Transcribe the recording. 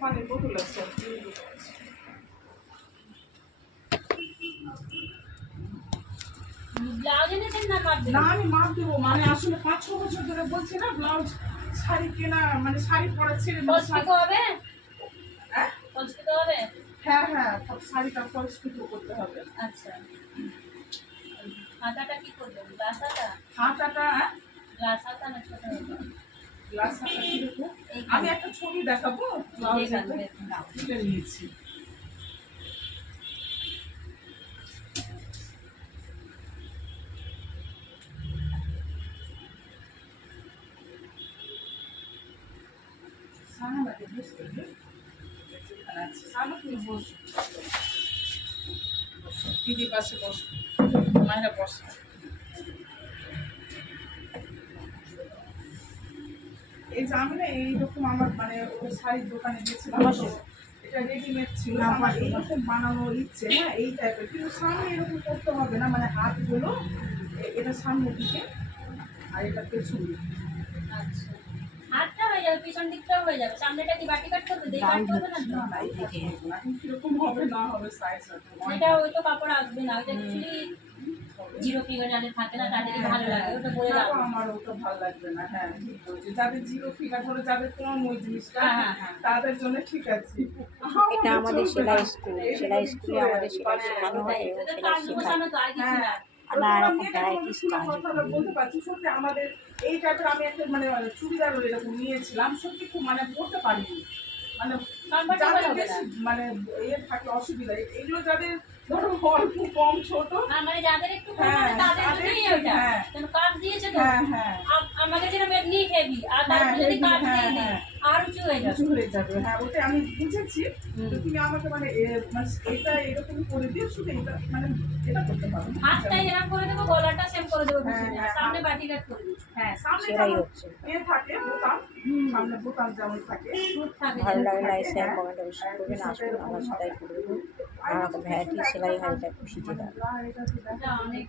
পানির বোতল আছে। ব্লাউজ এনেছেন না মাপ না আমি মাপ দেবো, মানে আসলে 5-6 বছর ধরে বলছি না ব্লাউজ শাড়ি কেনা, মানে শাড়ি পরা ছেড়ে ফলস পিকো হবে? হ্যাঁ ফলস পিকো হবে? হ্যাঁ হ্যাঁ, শাড়িটা ফলস পিকো করতে হবে। আচ্ছা, হাতাটা কি করবেন? গ্লাস হাতা? হাতাটা গ্লাস হাতা না ছোট হাতা? গ্লাস হাতা কিরকম? আমি একটা ছবি দেখাবো, ব্লাউজ তুলে নিয়েছি। সামনে বুঝতে সামনে তুমি বসো, দিদি পাশে বসো, মায়েরা বসো। এই যে আমি না এইরকম আমার মানে ওই শাড়ির দোকানে গেছিলাম, এটা রেডিমেড ছিল, আমার এইরকম বানানোর ইচ্ছে, হ্যাঁ এই টাইপের, কিন্তু সামনে এরকম করতে হবে না, মানে হাতগুলো এটা সামনের দিকে আর এটা পেছন দিকে। আচ্ছা, হাতটা হয়ে যাবে, পিছন দিকটাও হয়ে যাবে, সামনেটা কি বাটি কাট করবে? দেই কাট করবে না তো? না এইদিকে এখন কিরকম হবে না হবে সাইজ এটা ওই তো কাপড় আসবে না, ওইটা অ্যাকচুয়ালি জিরো ফিগার যাদের থাকে না তাদেরই ভালো লাগে, ওটা বলে দাও। আমার ওটা ভালো লাগবে না, হ্যাঁ ঠিক বলছি, যাদের জিরো ফিগার ধরে যাদের কম ওই জিনিসটা তাদের জন্য ঠিক আছে। এটা আমাদের সেলাই স্কুল, সেলাই স্কুলে আমাদের সেলাই শেখানো হয় এবং সেলাই শেখানো তো আর কিছু না। নানা রকম ভ্যারাইটিস কাজ কথাটা বলতে পারছি সত্যি, আমাদের এই টাইপের আমি একটা মানে চুড়িদার এরকম নিয়েছিলাম, সত্যি খুব মানে পড়তে পারিনি, মানে যাদের বেশি মানে ইয়ে থাকে অসুবিধা, এগুলো যাদের ধরো অল্প কম ছোট, মানে যাদের একটু কম হবে তাদের জন্যই ওটা, কারণ কাট দিয়েছে তো। আমাকে যেটা এমনি হেভি, আর তারপরে যদি কাট দিয়ে দিই আর উঁচু হয়ে যাবে। হ্যাঁ ওটা আমি বুঝেছি, তো তুমি আমাকে মানে মানে এটা এরকম করে দিও, শুধু এটা মানে এটা করতে পারো, হাতটা এরকম করে দেবো, গলাটা সেম করে দেবো, সামনে বাটি কাট করে দিই। হ্যাঁ সামনে সেলাই হচ্ছে। এ থাকে বোতাম, সামনে বোতাম যেমন থাকে। ভালো লাগে লাইক শেয়ার কমেন্ট অবশ্যই করবেন, আসুন আমরা সেলাই করে দেবো, নানা রকম ভ্যারাইটি সেলাই হয়, এটা খুশি থেকে। এটা অনেক